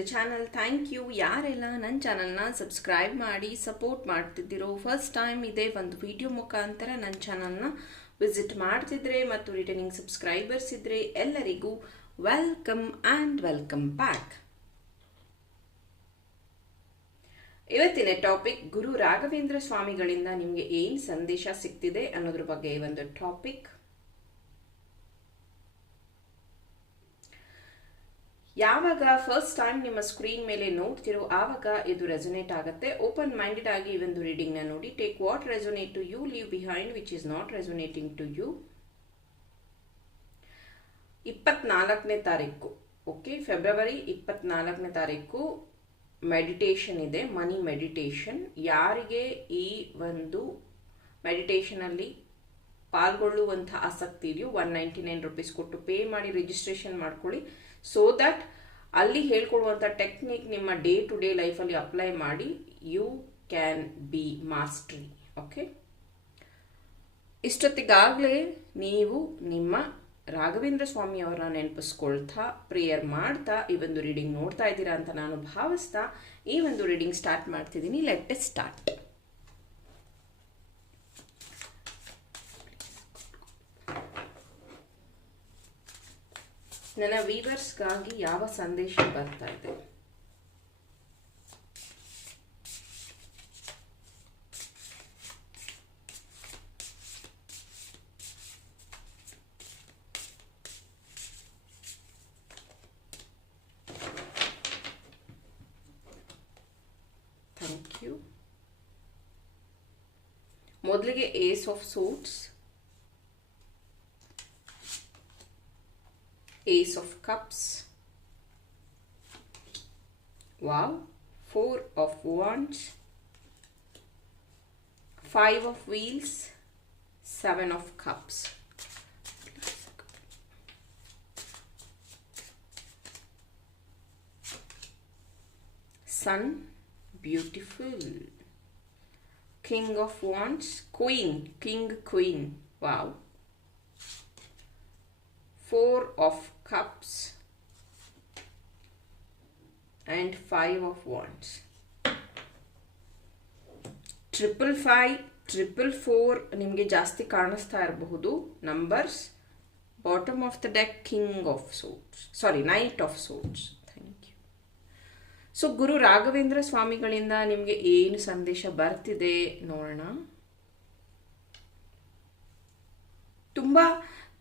The channel thank you ಯಾರೆಲ್ಲ ನನ್ನ ಚಾನಲ್ನ ಸಬ್ಸ್ಕ್ರೈಬ್ ಮಾಡಿ ಸಪೋರ್ಟ್ ಮಾಡ್ತಿದ್ದೀರೋ ಫಸ್ಟ್ ಟೈಮ್ ಇದೇ ಒಂದು ವಿಡಿಯೋ ಮುಖಾಂತರ ನನ್ನ ಚಾನಲ್ನ ವಿಸಿಟ್ ಮಾಡ್ತಿದ್ರೆ ಮತ್ತು ರಿಟರ್ನಿಂಗ್ ಸಬ್ಸ್ಕ್ರೈಬರ್ಸ್ ಇದ್ರೆ ಎಲ್ಲರಿಗೂ ವೆಲ್ಕಮ್ ಆ್ಯಂಡ್ ವೆಲ್ಕಮ್ ಬ್ಯಾಕ್ ಇವತ್ತಿನ ಟಾಪಿಕ್ ಗುರು ರಾಘವೇಂದ್ರ ಸ್ವಾಮಿಗಳಿಂದ ನಿಮಗೆ ಏನು ಸಂದೇಶ ಸಿಗ್ತಿದೆ ಅನ್ನೋದ್ರ ಬಗ್ಗೆ ಒಂದು ಟಾಪಿಕ್ ಯಾವಾಗ ಫಸ್ಟ್ ಟೈಮ್ ನಿಮ್ಮ ಸ್ಕ್ರೀನ್ ಮೇಲೆ ನೋಡ್ತಿರೋ ಆವಾಗ ಇದು ರೆಸೊನೇಟ್ ಆಗುತ್ತೆ. ಓಪನ್ ಮೈಂಡೆಡ್ ಆಗಿ ಈ ಒಂದು ರೀಡಿಂಗ್ನ ನೋಡಿ. Take what resonate to you leave behind which is not resonating to you ಇಪ್ಪತ್ನಾಲ್ಕನೇ ತಾರೀಕು ಓಕೆ ಫೆಬ್ರವರಿ ಇಪ್ಪತ್ನಾಲ್ಕನೇ ತಾರೀಕು ಮೆಡಿಟೇಷನ್ ಇದೆ ಮನಿ ಮೆಡಿಟೇಷನ್ ಯಾರಿಗೆ ಈ ಒಂದು ಮೆಡಿಟೇಷನಲ್ಲಿ ಪಾಲ್ಗೊಳ್ಳುವಂಥ ಆಸಕ್ತಿ ಇದೆಯೋ ಒನ್ ನೈಂಟಿ ನೈನ್ ರುಪೀಸ್ ಕೊಟ್ಟು ಪೇ ಮಾಡಿ ರಿಜಿಸ್ಟ್ರೇಷನ್ ಮಾಡ್ಕೊಳ್ಳಿ. ಸೊ ದಟ್ ಅಲ್ಲಿ ಹೇಳ್ಕೊಡುವಂಥ ಟೆಕ್ನಿಕ್ ನಿಮ್ಮ ಡೇ ಟು ಡೇ ಲೈಫಲ್ಲಿ ಅಪ್ಲೈ ಮಾಡಿ you can be mastery okay ಇಷ್ಟೊತ್ತಿಗಾಗಲೇ ನೀವು ನಿಮ್ಮ ರಾಘವೇಂದ್ರ ಸ್ವಾಮಿ ಅವರನ್ನ ನೆನಪಿಸ್ಕೊಳ್ತಾ ಪ್ರೇಯರ್ ಮಾಡ್ತಾ ಈ ಒಂದು ರೀಡಿಂಗ್ ನೋಡ್ತಾ ಇದ್ದೀರಾ ಅಂತ ನಾನು ಭಾವಿಸ್ತಾ ಈ ಒಂದು ರೀಡಿಂಗ್ ಸ್ಟಾರ್ಟ್ ಮಾಡ್ತಿದ್ದೀನಿ. ಲೆಟ್ ಸ್ಟಾರ್ಟ್ ನನ್ನ ವೀವರ್ಸ್ಗಾಗಿ ಯಾವ ಸಂದೇಶ ಬರ್ತಾ ಇದೆ? ಥ್ಯಾಂಕ್ ಯು ಮೊದಲಿಗೆ ace of suits ace of cups. Wow. Four of wands. Five of wheels. Seven of cups. Sun. Beautiful. King of wands. Queen. King queen. Wow four of cups and five of wands. Triple five triple four ನಿಮಗೆ ಜಾಸ್ತಿ ಕಾಣಿಸ್ತಾ ಇರಬಹುದು. Numbers bottom of the deck king of suits sorry knight of suits thank you so Guru Raghavendra ಸ್ವಾಮಿಗಳಿಂದ ನಿಮಗೆ ಏನು ಸಂದೇಶ ಬರ್ತಿದೆ ನೋಡೋಣ. ತುಂಬ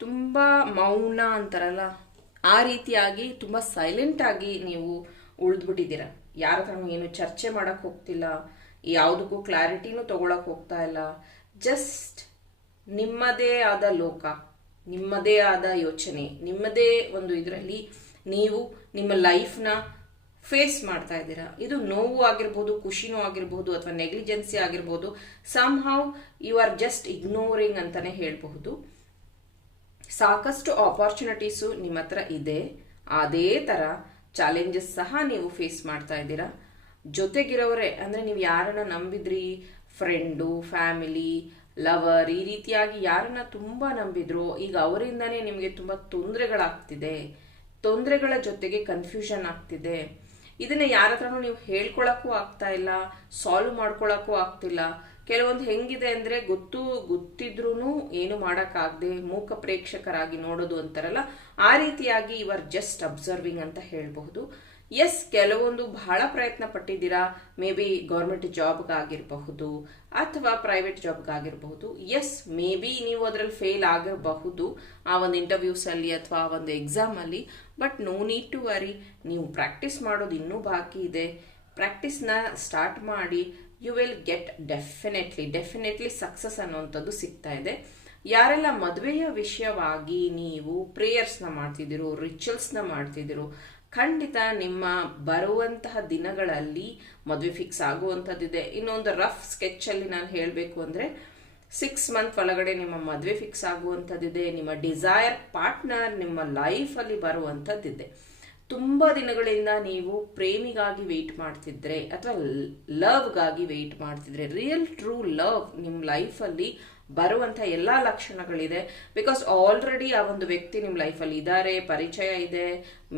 ತುಂಬ ಮೌನ ಅಂತಾರಲ್ಲ, ಆ ರೀತಿಯಾಗಿ ತುಂಬ ಸೈಲೆಂಟ್ ಆಗಿ ನೀವು ಉಳಿದ್ಬಿಟ್ಟಿದ್ದೀರ. ಯಾರ ಹತ್ರನೂ ಏನು ಚರ್ಚೆ ಮಾಡಕ್ಕೆ ಹೋಗ್ತಿಲ್ಲ, ಯಾವುದಕ್ಕೂ ಕ್ಲಾರಿಟಿನೂ ತಗೊಳಕ್ ಹೋಗ್ತಾ ಇಲ್ಲ. ಜಸ್ಟ್ ನಿಮ್ಮದೇ ಆದ ಲೋಕ, ನಿಮ್ಮದೇ ಆದ ಯೋಚನೆ, ನಿಮ್ಮದೇ ಒಂದು ಇದರಲ್ಲಿ ನೀವು ನಿಮ್ಮ ಲೈಫ್ನ ಫೇಸ್ ಮಾಡ್ತಾ ಇದ್ದೀರಾ. ಇದು ನೋವು ಆಗಿರ್ಬೋದು, ಖುಷಿನೂ ಆಗಿರ್ಬೋದು, ಅಥವಾ ನೆಗ್ಲಿಜೆನ್ಸಿ ಆಗಿರ್ಬೋದು somehow you are just ignoring ಅಂತಾನೆ ಹೇಳ್ಬಹುದು. ಸಾಕಷ್ಟು ಆಪರ್ಚುನಿಟೀಸು ನಿಮ್ಮ ಹತ್ರ ಇದೆ. ಅದೇ ಥರ ಚಾಲೆಂಜಸ್ ಸಹ ನೀವು ಫೇಸ್ ಮಾಡ್ತಾ ಇದ್ದೀರಾ. ಜೊತೆಗಿರೋರೆ, ಅಂದರೆ ನೀವು ಯಾರನ್ನ ನಂಬಿದ್ರಿ? ಫ್ರೆಂಡು ಫ್ಯಾಮಿಲಿ ಲವರ್ ಈ ರೀತಿಯಾಗಿ ಯಾರನ್ನ ತುಂಬ ನಂಬಿದ್ರು, ಈಗ ಅವರಿಂದನೇ ನಿಮಗೆ ತುಂಬ ತೊಂದರೆಗಳಾಗ್ತಿದೆ. ತೊಂದರೆಗಳ ಜೊತೆಗೆ ಕನ್ಫ್ಯೂಷನ್ ಆಗ್ತಿದೆ. ಇದನ್ನ ಯಾರ ಹತ್ರನೂ ನೀವು ಹೇಳ್ಕೊಳಕ್ಕೂ ಆಗ್ತಾ ಇಲ್ಲ ಸಾಲ್ವ್ ಮಾಡ್ಕೊಳಕ್ಕೂ ಆಗ್ತಿಲ್ಲ. ಕೆಲವೊಂದು ಹೆಂಗಿದೆ ಅಂದ್ರೆ ಗೊತ್ತು ಗೊತ್ತಿದ್ರೂ ಏನು ಮಾಡೋಕ್ಕಾಗದೆ ಮೂಕ ಪ್ರೇಕ್ಷಕರಾಗಿ ನೋಡೋದು ಅಂತಾರಲ್ಲ, ಆ ರೀತಿಯಾಗಿ ಯು ಆರ್ ಜಸ್ಟ್ ಅಬ್ಸರ್ವಿಂಗ್ ಅಂತ ಹೇಳಬಹುದು. ಎಸ್, ಕೆಲವೊಂದು ಬಹಳ ಪ್ರಯತ್ನ ಪಟ್ಟಿದ್ದೀರಾ ಮೇ ಬಿ ಗೌರ್ಮೆಂಟ್ ಜಾಬ್ಗಾಗಿರಬಹುದು ಅಥವಾ ಪ್ರೈವೇಟ್ ಜಾಬ್ಗಾಗಿರಬಹುದು. ಎಸ್, ಮೇ ಬಿ ನೀವು ಅದರಲ್ಲಿ ಫೇಲ್ ಆಗಿರಬಹುದು ಆ ಒಂದು ಇಂಟರ್ವ್ಯೂಸ್ ಅಲ್ಲಿ ಅಥವಾ ಆ ಒಂದು ಎಕ್ಸಾಮ್ ಅಲ್ಲಿ but no need to worry, ನೀವು ಪ್ರಾಕ್ಟೀಸ್ ಮಾಡೋದು ಇನ್ನೂ ಬಾಕಿ ಇದೆ. ಪ್ರಾಕ್ಟೀಸ್ನ ಸ್ಟಾರ್ಟ್ ಮಾಡಿ, you will get definitely definitely success ಅನ್ನುವಂಥದ್ದು ಸಿಗ್ತಾ ಇದೆ. ಯಾರೆಲ್ಲ ಮದುವೆಯ ವಿಷಯವಾಗಿ ನೀವು ಪ್ರೇಯರ್ಸ್ನ ಮಾಡ್ತಿದ್ದೀರೋ, ರಿಚುವಲ್ಸ್ನ ಮಾಡ್ತಿದ್ದೀರೋ ಖಂಡಿತ ನಿಮ್ಮ ಬರುವಂತಹ ದಿನಗಳಲ್ಲಿ ಮದುವೆ ಫಿಕ್ಸ್ ಆಗುವಂಥದ್ದಿದೆ. ಇನ್ನೊಂದು ರಫ್ ಸ್ಕೆಚ್ಚಲ್ಲಿ ನಾನು ಹೇಳಬೇಕು ಅಂದರೆ ಸಿಕ್ಸ್ ಮಂತ್ ಒಳಗಡೆ ನಿಮ್ಮ ಮದುವೆ ಫಿಕ್ಸ್ ಆಗುವಂಥದ್ದಿದೆ. ನಿಮ್ಮ ಡಿಸೈರ್ ಪಾರ್ಟ್ನರ್ ನಿಮ್ಮ ಲೈಫಲ್ಲಿ ಬರುವಂಥದ್ದಿದೆ. ತುಂಬ ದಿನಗಳಿಂದ ನೀವು ಪ್ರೇಮಿಗಾಗಿ ವೆಯ್ಟ್ ಮಾಡ್ತಿದ್ರೆ, ಅಥವಾ ಲವ್ಗಾಗಿ ವೆಯ್ಟ್ ಮಾಡ್ತಿದ್ರೆ ರಿಯಲ್ ಟ್ರೂ ಲವ್ ನಿಮ್ಮ ಲೈಫಲ್ಲಿ ಬರುವಂಥ ಎಲ್ಲ ಲಕ್ಷಣಗಳಿದೆ. ಬಿಕಾಸ್ ಆಲ್ರೆಡಿ ಆ ಒಂದು ವ್ಯಕ್ತಿ ನಿಮ್ಮ ಲೈಫಲ್ಲಿ ಇದ್ದಾರೆ ಪರಿಚಯ ಇದೆ.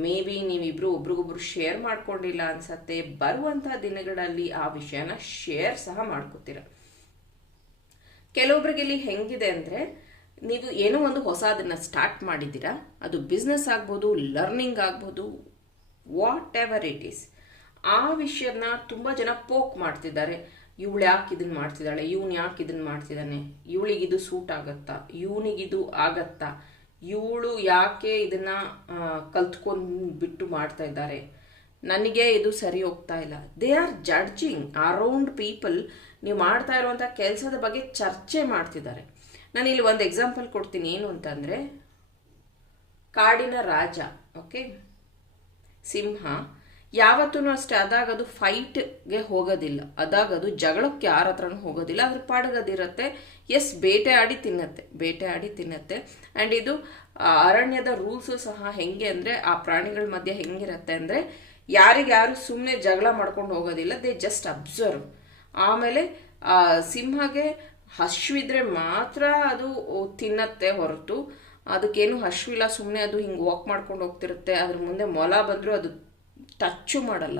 ಮೇ ಬಿ ನೀವಿಬ್ರು ಒಬ್ರಿಗೊಬ್ರು ಶೇರ್ ಮಾಡ್ಕೊಂಡಿಲ್ಲ ಅನ್ಸತ್ತೆ. ಬರುವಂಥ ದಿನಗಳಲ್ಲಿ ಆ ವಿಷಯನ ಶೇರ್ ಸಹ ಮಾಡ್ಕೋತೀರ. ಕೆಲವೊಬ್ರಿಗೆ ಇಲ್ಲಿ ಹೆಂಗಿದೆ ಅಂದರೆ, ನೀವು ಏನೋ ಒಂದು ಹೊಸದನ್ನು ಸ್ಟಾರ್ಟ್ ಮಾಡಿದ್ದೀರಾ. ಅದು ಬಿಸ್ನೆಸ್ ಆಗ್ಬೋದು ಲರ್ನಿಂಗ್ ಆಗ್ಬೋದು ವಾಟ್ ಎವರ್ ಇಟ್ ಈಸ್ ಆ ವಿಷಯನ ತುಂಬ ಜನ ಪೋಕ್ ಮಾಡ್ತಿದ್ದಾರೆ. ಇವಳು ಯಾಕೆ ಇದನ್ನ ಮಾಡ್ತಿದ್ದಾಳೆ? ಇವನು ಯಾಕೆ ಇದನ್ನ ಮಾಡ್ತಿದ್ದಾನೆ? ಇವಳಿಗಿದು ಸೂಟ್ ಆಗತ್ತಾ? ಇವನಿಗಿದು ಆಗತ್ತಾ? ಇವಳು ಯಾಕೆ ಇದನ್ನ ಕಲ್ತ್ಕೊಂಡು ಬಿಟ್ಟು ಮಾಡ್ತಾ ಇದ್ದಾರೆ? ನನಗೆ ಇದು ಸರಿ ಹೋಗ್ತಾ ಇಲ್ಲ. They are judging around people ನೀವು ಮಾಡ್ತಾ ಇರುವಂಥ ಕೆಲಸದ ಬಗ್ಗೆ ಚರ್ಚೆ ಮಾಡ್ತಿದ್ದಾರೆ. ನಾನು ಇಲ್ಲಿ ಒಂದು ಎಕ್ಸಾಂಪಲ್ ಕೊಡ್ತೀನಿ. ಏನು ಅಂತಂದರೆ, ಕಾಡಿನ ರಾಜ ಓಕೆ ಸಿಂಹ ಯಾವತ್ತೂ ಅಷ್ಟೇ ಅದಾಗ ಅದು ಫೈಟ್ಗೆ ಹೋಗೋದಿಲ್ಲ. ಅದಾಗದು ಜಗಳಕ್ಕೆ ಯಾರ ಹತ್ರನೂ ಹೋಗೋದಿಲ್ಲ. ಅದ್ರ ಪಾಡಗದಿರುತ್ತೆ. ಎಸ್ ಬೇಟೆ ಆಡಿ ತಿನ್ನತ್ತೆ. ಬೇಟೆ ಆಡಿ ತಿನ್ನತ್ತೆ. ಆ್ಯಂಡ್ ಇದು ಅರಣ್ಯದ ರೂಲ್ಸು ಸಹ ಹೆಂಗೆ ಅಂದರೆ, ಆ ಪ್ರಾಣಿಗಳ ಮಧ್ಯೆ ಹೆಂಗಿರತ್ತೆ ಅಂದರೆ ಯಾರಿಗ್ಯಾರು ಸುಮ್ಮನೆ ಜಗಳ ಮಾಡ್ಕೊಂಡು ಹೋಗೋದಿಲ್ಲ. ದೇ ಜಸ್ಟ್ ಅಬ್ಸರ್ವ್ ಆಮೇಲೆ ಸಿಂಹಗೆ ಹಶ್ವಿದ್ರೆ ಮಾತ್ರ ಅದು ತಿನ್ನತ್ತೆ ಹೊರತು. ಅದಕ್ಕೇನು ಹಶ್ವಿಲ್ಲ ಸುಮ್ಮನೆ ಅದು ಹಿಂಗೆ ವಾಕ್ ಮಾಡ್ಕೊಂಡು ಹೋಗ್ತಿರುತ್ತೆ. ಅದ್ರ ಮುಂದೆ ಮೊಲ ಬಂದರೂ ಅದು ಟಚ್ಚು ಮಾಡಲ್ಲ.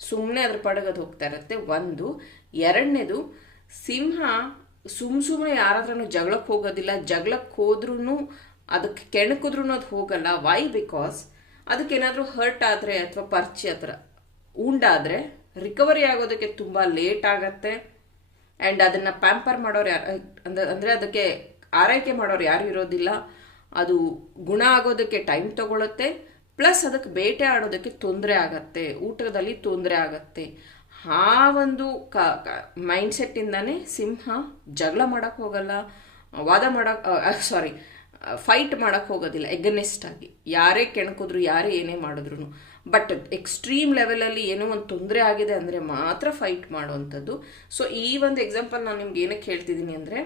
ಸುಮ್ಮನೆ ಅದ್ರ ಪಡಗದು ಹೋಗ್ತಾ ಇರುತ್ತೆ. ಒಂದು. ಎರಡನೇದು, ಸಿಂಹ ಸುಮ್ ಸುಮ್ಮನೆ ಯಾರಾದ್ರೂ ಜಗಳಕ್ಕೆ ಹೋಗೋದಿಲ್ಲ. ಜಗಳಕ್ಕೆ ಹೋದ್ರೂ ಅದಕ್ಕೆ ಕೆಣಕಿದ್ರೂ ಅದು ಹೋಗಲ್ಲ. ವೈ ಬಿಕಾಸ್ ಅದಕ್ಕೇನಾದರೂ ಹರ್ಟ್ ಆದರೆ ಅಥವಾ ಪರ್ಚಿ ಹತ್ರ ಉಂಡಾದರೆ ರಿಕವರಿ ಆಗೋದಕ್ಕೆ ತುಂಬ ಲೇಟ್ ಆಗತ್ತೆ. ಆ್ಯಂಡ್ ಅದನ್ನು ಪ್ಯಾಂಪರ್ ಮಾಡೋರು ಯಾರು ಅಂದ್ರೆ ಅಂದರೆ ಅದಕ್ಕೆ ಆರೈಕೆ ಮಾಡೋರು ಯಾರು ಇರೋದಿಲ್ಲ. ಅದು ಗುಣ ಆಗೋದಕ್ಕೆ ಟೈಮ್ ತಗೊಳುತ್ತೆ. ಪ್ಲಸ್ ಅದಕ್ಕೆ ಬೇಟೆ ಆಡೋದಕ್ಕೆ ತೊಂದರೆ ಆಗತ್ತೆ, ಊಟದಲ್ಲಿ ತೊಂದರೆ ಆಗತ್ತೆ. ಆ ಒಂದು ಕ ಮೈಂಡ್ಸೆಟ್ಟಿಂದನೇ ಸಿಂಹ ಜಗಳ ಮಾಡೋಕ್ಕೆ ಹೋಗಲ್ಲ, ವಾದ ಮಾಡೋಕ್ಕೆ ಸಾರಿ ಫೈಟ್ ಮಾಡೋಕ್ಕೆ ಹೋಗೋದಿಲ್ಲ ಎಗನೆಸ್ಟ್ ಆಗಿ. ಯಾರೇ ಕೆಣಕಿದ್ರು, ಯಾರೇ ಏನೇ ಮಾಡಿದ್ರು ಬಟ್ ಎಕ್ಸ್ಟ್ರೀಮ್ ಲೆವೆಲಲ್ಲಿ ಏನೋ ಒಂದು ತೊಂದರೆ ಆಗಿದೆ ಅಂದರೆ ಮಾತ್ರ ಫೈಟ್ ಮಾಡುವಂಥದ್ದು. ಸೊ ಈ ಒಂದು ಎಕ್ಸಾಂಪಲ್ ನಾನು ನಿಮ್ಗೆ ಏನಕ್ಕೆ ಹೇಳ್ತಿದ್ದೀನಿ ಅಂದರೆ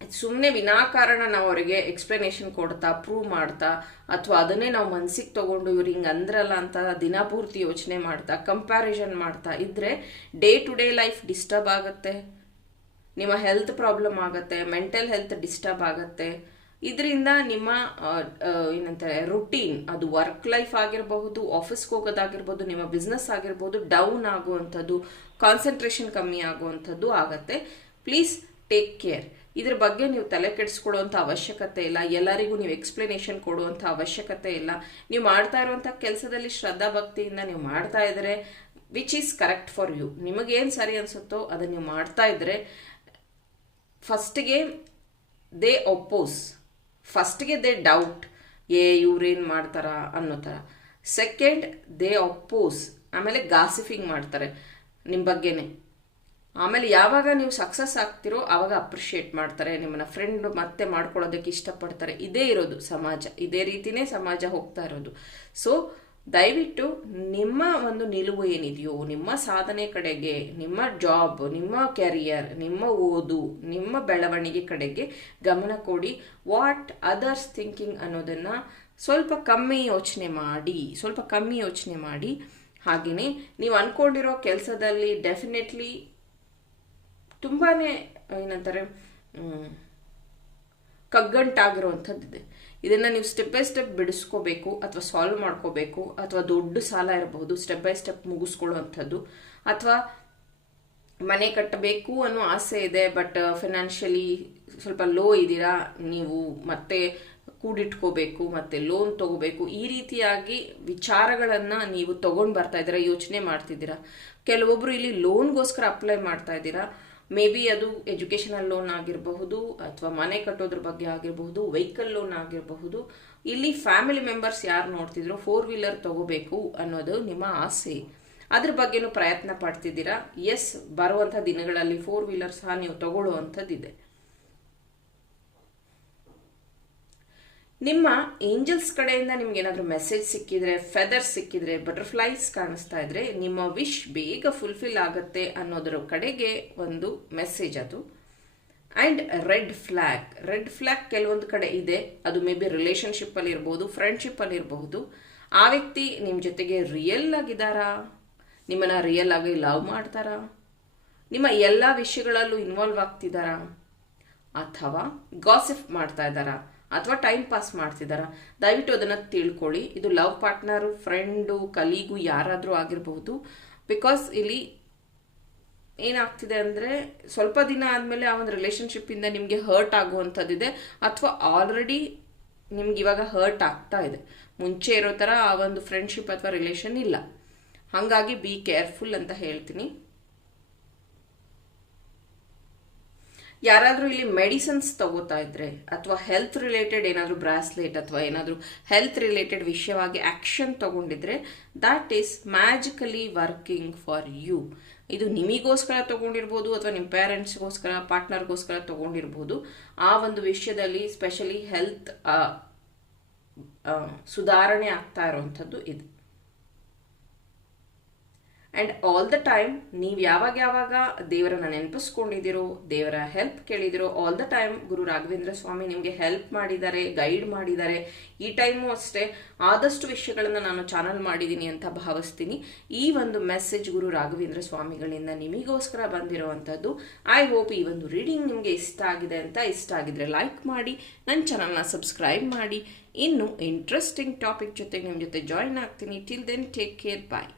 ಸುಮ್ಮನೆ ವಿನಾಕಾರಣ ನಾವು ಅವರಿಗೆ ಎಕ್ಸ್ಪ್ಲನೇಷನ್ ಕೊಡ್ತಾ ಪ್ರೂವ್ ಮಾಡ್ತಾ, ಅಥವಾ ಅದನ್ನೇ ನಾವು ಮನ್ಸಿಗೆ ತಗೊಂಡು ಇವ್ರು ಹಿಂಗೆ ಅಂದ್ರಲ್ಲ ಅಂತ ದಿನಪೂರ್ತಿ ಯೋಚನೆ ಮಾಡ್ತಾ ಕಂಪ್ಯಾರಿಸನ್ ಮಾಡ್ತಾ ಇದ್ರೆ day to day life disturb ಆಗುತ್ತೆ. ನಿಮ್ಮ ಹೆಲ್ತ್ ಪ್ರಾಬ್ಲಮ್ ಆಗುತ್ತೆ ಮೆಂಟಲ್ ಹೆಲ್ತ್ ಡಿಸ್ಟರ್ಬ್ ಆಗುತ್ತೆ. ಇದರಿಂದ ನಿಮ್ಮ ಏನಂತಾರೆ ರುಟೀನ್ ಅದು ವರ್ಕ್ ಲೈಫ್ ಆಗಿರಬಹುದು ಆಫೀಸ್ಗೆ ಹೋಗೋದಾಗಿರ್ಬೋದು, ನಿಮ್ಮ ಬಿಸ್ನೆಸ್ ಆಗಿರ್ಬೋದು ಡೌನ್ ಆಗುವಂಥದ್ದು ಕಾನ್ಸಂಟ್ರೇಷನ್ ಕಮ್ಮಿ ಆಗುವಂಥದ್ದು ಆಗತ್ತೆ. ಪ್ಲೀಸ್ ಟೇಕ್ ಕೇರ್ ಇದ್ರ ಬಗ್ಗೆ ನೀವು ತಲೆ ಕೆಡಿಸ್ಕೊಳ್ಳುವಂಥ ಅವಶ್ಯಕತೆ ಇಲ್ಲ. ಎಲ್ಲರಿಗೂ ನೀವು ಎಕ್ಸ್ಪ್ಲನೇಷನ್ ಕೊಡುವಂಥ ಅವಶ್ಯಕತೆ ಇಲ್ಲ. ನೀವು ಮಾಡ್ತಾ ಇರುವಂಥ ಕೆಲಸದಲ್ಲಿ ಶ್ರದ್ಧಾ ಭಕ್ತಿಯಿಂದ ನೀವು ಮಾಡ್ತಾ ಇದ್ರೆ which is correct for you ನಿಮಗೇನು ಸರಿ ಅನ್ಸುತ್ತೋ ಅದನ್ನು ನೀವು ಮಾಡ್ತಾ ಇದ್ರೆ ಫಸ್ಟಿಗೆ ದೇ ಒಪ್ಪೋಸ್ ಫಸ್ಟ್ಗೆ ದೇ ಡೌಟ್ ಏ, ಇವ್ರೇನು ಮಾಡ್ತಾರ ಅನ್ನೋ ಥರ ಸೆಕೆಂಡ್ ದೇ ಒಪ್ಪೋಸ್ ಆಮೇಲೆ ಗಾಸಿಫಿಂಗ್ ಮಾಡ್ತಾರೆ. ನಿಮ್ಮ ಬಗ್ಗೆನೇ. ಆಮೇಲೆ ಯಾವಾಗ ನೀವು ಸಕ್ಸಸ್ ಆಗ್ತಿರೋ ಆವಾಗ ಅಪ್ರಿಷಿಯೇಟ್ ಮಾಡ್ತಾರೆ, ನಿಮ್ಮನ್ನ ಫ್ರೆಂಡ್ ಮತ್ತೆ ಮಾಡ್ಕೊಳ್ಳೋದಕ್ಕೆ ಇಷ್ಟಪಡ್ತಾರೆ. ಇದೇ ಇರೋದು ಸಮಾಜ. ಇದೇ ರೀತಿನೇ ಸಮಾಜ ಹೋಗ್ತಾ ಇರೋದು. ಸೊ ದಯವಿಟ್ಟು ನಿಮ್ಮ ಒಂದು ನಿಲುವು ಏನಿದೆಯೋ, ನಿಮ್ಮ ಸಾಧನೆ ಕಡೆಗೆ, ನಿಮ್ಮ ಜಾಬ್ ನಿಮ್ಮ ಕೆರಿಯರ್ ನಿಮ್ಮ ಓದು, ನಿಮ್ಮ ಬೆಳವಣಿಗೆ ಕಡೆಗೆ ಗಮನ ಕೊಡಿ. ವಾಟ್ ಅದರ್ಸ್ ಥಿಂಕಿಂಗ್ ಅನ್ನೋದನ್ನು ಸ್ವಲ್ಪ ಕಮ್ಮಿ ಯೋಚನೆ ಮಾಡಿ, ಸ್ವಲ್ಪ ಕಮ್ಮಿ ಯೋಚನೆ ಮಾಡಿ. ಹಾಗೆಯೇ ನೀವು ಅಂದ್ಕೊಂಡಿರೋ ಕೆಲಸದಲ್ಲಿ ಡೆಫಿನೆಟ್ಲಿ ತುಂಬಾ ಏನಂತಾರೆ ಕಗ್ಗಂಟಾಗಿರುವಂಥದ್ದಿದೆ. ಇದನ್ನು ನೀವು ಸ್ಟೆಪ್ ಬೈ ಸ್ಟೆಪ್ ಬಿಡಿಸ್ಕೋಬೇಕು, ಅಥವಾ ಸಾಲ್ವ್ ಮಾಡ್ಕೋಬೇಕು, ಅಥವಾ ದೊಡ್ಡ ಸಾಲ ಇರಬಹುದು ಸ್ಟೆಪ್ ಬೈ ಸ್ಟೆಪ್ ಮುಗಿಸ್ಕೊಳ್ಳುವಂಥದ್ದು, ಅಥವಾ ಮನೆ ಕಟ್ಟಬೇಕು ಅನ್ನೋ ಆಸೆ ಇದೆ ಬಟ್ ಫಿನಾನ್ಷಿಯಲಿ ಸ್ವಲ್ಪ ಲೋ ಇದ್ದೀರಾ, ನೀವು ಮತ್ತೆ ಕೂಡಿಟ್ಕೋಬೇಕು, ಮತ್ತೆ ಲೋನ್ ತಗೋಬೇಕು, ಈ ರೀತಿಯಾಗಿ ವಿಚಾರಗಳನ್ನು ನೀವು ತಗೊಂಡು ಬರ್ತಾ ಇದ್ದೀರಾ, ಯೋಚನೆ ಮಾಡ್ತಿದ್ದೀರಾ. ಕೆಲವೊಬ್ಬರು ಇಲ್ಲಿ ಲೋನ್ಗೋಸ್ಕರ ಅಪ್ಲೈ ಮಾಡ್ತಾ ಇದ್ದೀರಾ ಮೇ ಬಿ ಅದು ಎಜುಕೇಷನಲ್ ಲೋನ್ ಆಗಿರಬಹುದು ಅಥವಾ ಮನೆ ಕಟ್ಟೋದ್ರ ಬಗ್ಗೆ ಆಗಿರಬಹುದು ವೆಹಿಕಲ್ ಲೋನ್ ಆಗಿರಬಹುದು. ಇಲ್ಲಿ ಫ್ಯಾಮಿಲಿ ಮೆಂಬರ್ಸ್ ಯಾರು ನೋಡ್ತಿದ್ರು ಫೋರ್ ವೀಲರ್ ತಗೋಬೇಕು ಅನ್ನೋದು ನಿಮ್ಮ ಆಸೆ. ಅದ್ರ ಬಗ್ಗೆನೂ ಪ್ರಯತ್ನ ಪಡ್ತಿದ್ದೀರಾ? ಎಸ್ ಬರುವಂಥ ದಿನಗಳಲ್ಲಿ ಫೋರ್ ವೀಲರ್ ಸಹ ನೀವು ತಗೊಳ್ಳುವಂಥದ್ದಿದೆ. ನಿಮ್ಮ ಏಂಜಲ್ಸ್ ಕಡೆಯಿಂದ ನಿಮ್ಗೆ ಏನಾದರೂ ಮೆಸೇಜ್ ಸಿಕ್ಕಿದ್ರೆ ಫೆದರ್ಸ್ ಸಿಕ್ಕಿದ್ರೆ ಬಟರ್ಫ್ಲೈಸ್ ಕಾಣಿಸ್ತಾ ಇದ್ರೆ, ನಿಮ್ಮ ವಿಶ್ ಬೇಗ ಫುಲ್ಫಿಲ್ ಆಗುತ್ತೆ ಅನ್ನೋದರ ಕಡೆಗೆ ಒಂದು ಮೆಸೇಜ್ ಅದು. And red flag red flag ಕೆಲವೊಂದು ಕಡೆ ಇದೆ. ಅದು ಮೇ ಬಿ ರಿಲೇಷನ್ಶಿಪ್ಪಲ್ಲಿ ಇರ್ಬೋದು ಫ್ರೆಂಡ್ಶಿಪ್ಪಲ್ಲಿ ಇರಬಹುದು ಆ ವ್ಯಕ್ತಿ ನಿಮ್ಮ ಜೊತೆಗೆ ರಿಯಲ್ ಆಗಿದ್ದಾರಾ? ನಿಮ್ಮನ್ನ ರಿಯಲ್ ಆಗಿ ಲವ್ ಮಾಡ್ತಾರಾ? ನಿಮ್ಮ ಎಲ್ಲ ವಿಷಯಗಳಲ್ಲೂ ಇನ್ವಾಲ್ವ್ ಆಗ್ತಿದ್ದಾರಾ? ಅಥವಾ ಗಾಸಿಫ್ ಮಾಡ್ತಾ ಇದ್ದಾರಾ? ಅಥವಾ ಟೈಮ್ ಪಾಸ್ ಮಾಡ್ತಿದ್ದಾರ? ದಯವಿಟ್ಟು ಅದನ್ನು ತಿಳ್ಕೊಳ್ಳಿ. ಇದು ಲವ್ ಪಾರ್ಟ್ನರ್ ಫ್ರೆಂಡು ಕಲೀಗು ಯಾರಾದರೂ ಆಗಿರಬಹುದು. ಬಿಕಾಸ್ ಇಲ್ಲಿ ಏನಾಗ್ತಿದೆ ಅಂದರೆ ಸ್ವಲ್ಪ ದಿನ ಆದಮೇಲೆ ಆ ಒಂದು ರಿಲೇಷನ್ಶಿಪ್ಪಿಂದ ನಿಮಗೆ ಹರ್ಟ್ ಆಗುವಂಥದ್ದಿದೆ. ಅಥವಾ ಆಲ್ರೆಡಿ ನಿಮ್ಗೆ ಇವಾಗ ಹರ್ಟ್ ಆಗ್ತಾ ಇದೆ. ಮುಂಚೆ ಇರೋ ಥರ ಆ ಒಂದು ಫ್ರೆಂಡ್ಶಿಪ್ ಅಥವಾ ರಿಲೇಷನ್ ಇಲ್ಲ. ಹಾಗಾಗಿ ಬಿ ಕೇರ್ಫುಲ್ ಅಂತ ಹೇಳ್ತೀನಿ. ಯಾರಾದರೂ ಇಲ್ಲಿ ಮೆಡಿಸಿನ್ಸ್ ತಗೋತಾ ಇದ್ರೆ ಅಥವಾ ಹೆಲ್ತ್ ರಿಲೇಟೆಡ್ ಏನಾದರೂ ಬ್ರಾಸ್ಲೆಟ್ ಅಥವಾ ಏನಾದರೂ ಹೆಲ್ತ್ ರಿಲೇಟೆಡ್ ವಿಷಯವಾಗಿ action ತಗೊಂಡಿದ್ರೆ that is magically working for you ಇದು ನಿಮಿಗೋಸ್ಕರ ತಗೊಂಡಿರ್ಬೋದು ಅಥವಾ ನಿಮ್ಮ ಪೇರೆಂಟ್ಸ್ಗೋಸ್ಕರ ಪಾರ್ಟ್ನರ್ಗೋಸ್ಕರ ತಗೊಂಡಿರ್ಬೋದು. ಆ ಒಂದು ವಿಷಯದಲ್ಲಿ ಸ್ಪೆಷಲಿ ಹೆಲ್ತ್ ಸುಧಾರಣೆ ಆಗ್ತಾ ಇರುವಂಥದ್ದು ಇದು. ಆ್ಯಂಡ್ ಆಲ್ ದ ಟೈಮ್ ನೀವು ಯಾವಾಗ ಯಾವಾಗ ದೇವರನ್ನ ನೆನಪಿಸ್ಕೊಂಡಿದ್ದೀರೋ, ದೇವರ help ಕೇಳಿದಿರೋ all the time Guru Raghavendra Swami ನಿಮಗೆ ಹೆಲ್ಪ್ ಮಾಡಿದ್ದಾರೆ ಗೈಡ್ ಮಾಡಿದ್ದಾರೆ. ಈ ಟೈಮು ಅಷ್ಟೇ, ಆದಷ್ಟು ವಿಷಯಗಳನ್ನು ನಾನು ಚಾನಲ್ ಮಾಡಿದ್ದೀನಿ ಅಂತ ಭಾವಿಸ್ತೀನಿ. ಈ ಒಂದು ಮೆಸೇಜ್ ಗುರು ರಾಘವೇಂದ್ರ ಸ್ವಾಮಿಗಳಿಂದ ನಿಮಗೋಸ್ಕರ ಬಂದಿರುವಂಥದ್ದು. ಐ ಹೋಪ್ ಈ ಒಂದು ರೀಡಿಂಗ್ ನಿಮಗೆ ಇಷ್ಟ ಆಗಿದೆ ಅಂತ ಇಷ್ಟ ಆಗಿದ್ರೆ ಲೈಕ್ ಮಾಡಿ ನನ್ನ ಚಾನಲ್ನ ಸಬ್ಸ್ಕ್ರೈಬ್ ಮಾಡಿ. ಇನ್ನು ಇಂಟ್ರೆಸ್ಟಿಂಗ್ ಟಾಪಿಕ್ ಜೊತೆಗೆ ನಿಮ್ಮ ಜೊತೆ ಜಾಯ್ನ್ ಆಗ್ತೀನಿ. Till then take care bye